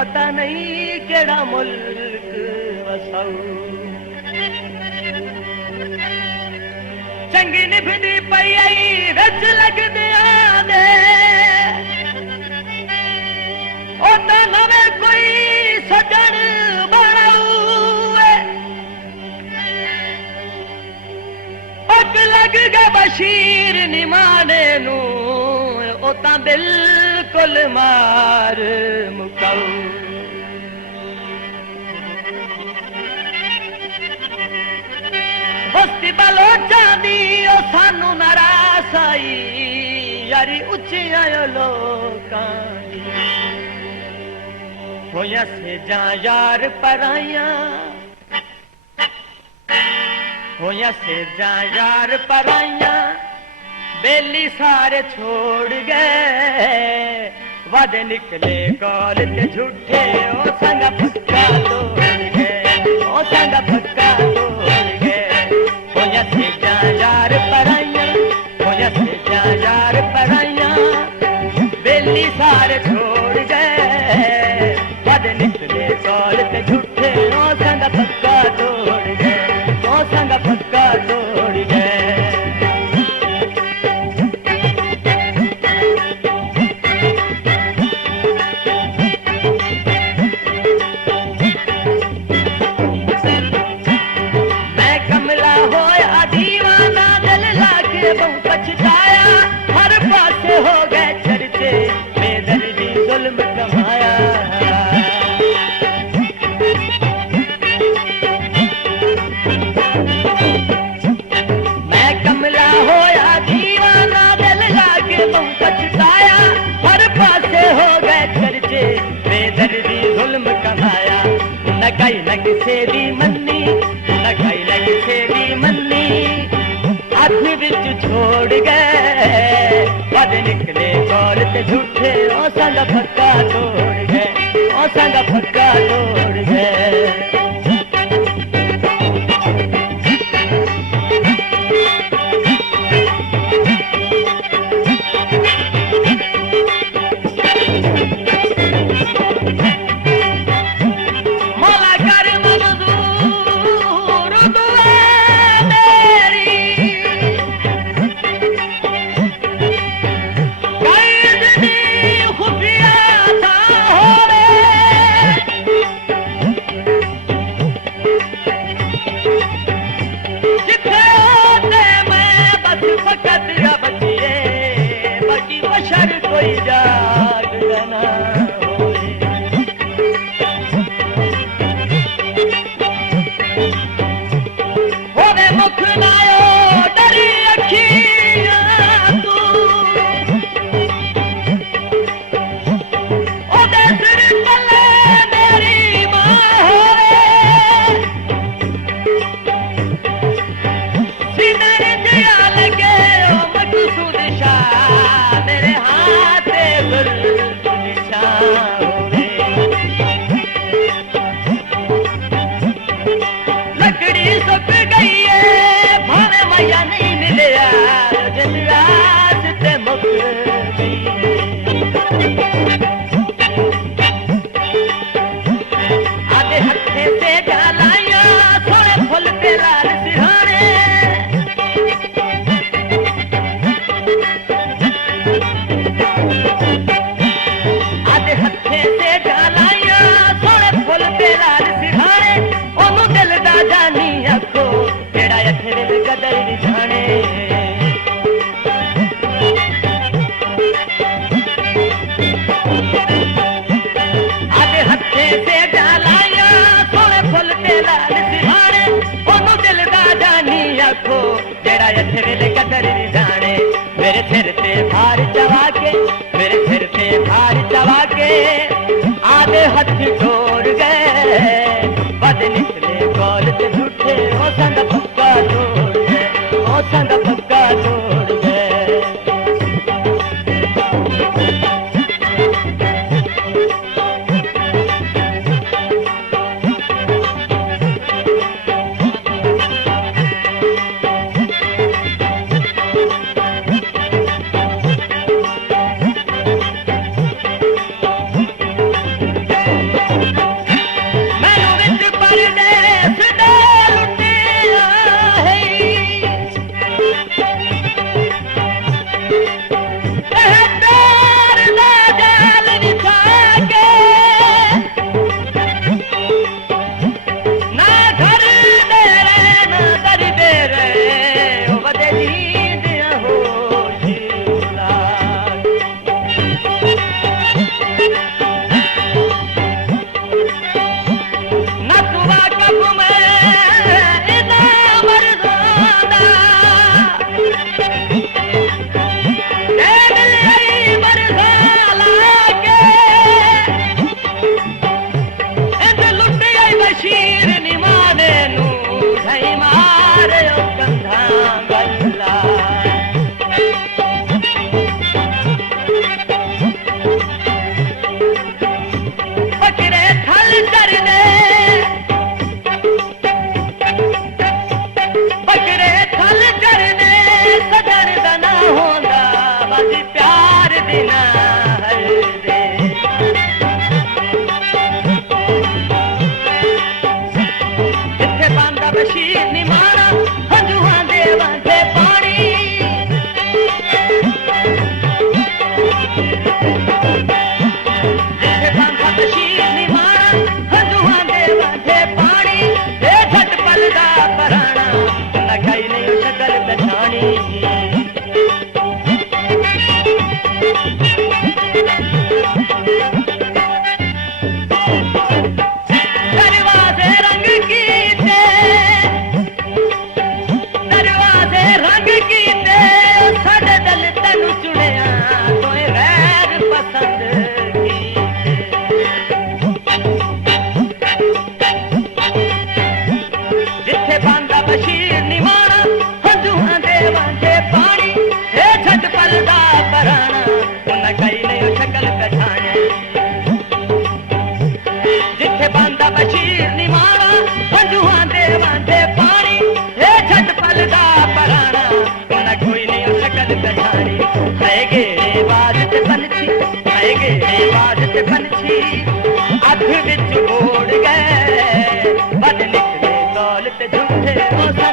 पता नहीं केड़ा मुल्क वसाऊ चंगी निभदी पई आई रच लगदे आदे ओ तां नवे कोई सजण बनाऊए पग लग गया बशीर निमाने नू ओ तां बिल्कुल मार मुकाऊ बस्ती बलोचा दी ओ सानू नारास आई यारी उच्चियां लोकां दी होया से जा यार पराइयां होया से जा यार पराइयां बेली सारे छोड़ गए वादे निकले कॉल ते झूठे ओ संग पक्का तोड़ गए ओ संग पक्का तोड़ गए होया से जा यार पराइयां होया से जा यार पराइयां बेली सारे छोड़ गए वादे निकले कॉल ते झूठे ओ संग पक्का तोड़ गए ओ संग पक्का तोड़ गए पछताया हर पासे हो गए चर्चे बेदर्दी जुल्म कमाया मैं कमला होया दीवाना दिल लागे बहु पछताया हर पासे हो गए चर्चे बेदर्दी जुल्म कमाया न कई न किसे दी मन्नी न कई न किसे दी मन्नी हाथ विच छोड़ गए वद निकले कॉल ते झूठे ओ संग पक्का तोड़ गए ओ संग पक्का तोड़ गए कोई जाग ना होवे मुख नायो डरी अखियां तू ओदे सिर पल्ले मेरी मां होवे सीने जिया लगे ओ मकसूद शाह मेरे लकड़ी सुख गई है भावे मैया नहीं मिलिया जिन रात ते मुक गई आधे हथे से गलाइया थोड़े फुल पे लाल सिरहाने हथे से गलाइया थोड़े फुल पे लाल सिरहाने ओनू दिल दा जानी आखो जेड़ा अखे दिल कदर दी जाने आधे हथे से गलाइया थोड़े फुल पे लाल सिरहाने ओनू दिल दा जानी आखो जेड़ा अखे दिल कदर दी जाने मेरे सिर ते भार चवा के मेरे सिर ते भार चवा के आधे हाथ छोड़ गए बद निकले कॉल ते झूठे ओ संग पक्का तोड़ गए ओ संग पक्का तोड़ गए अपने वास्ते पंछी अध विच उड़ गए, बद निकले कौल ते झूठे ओ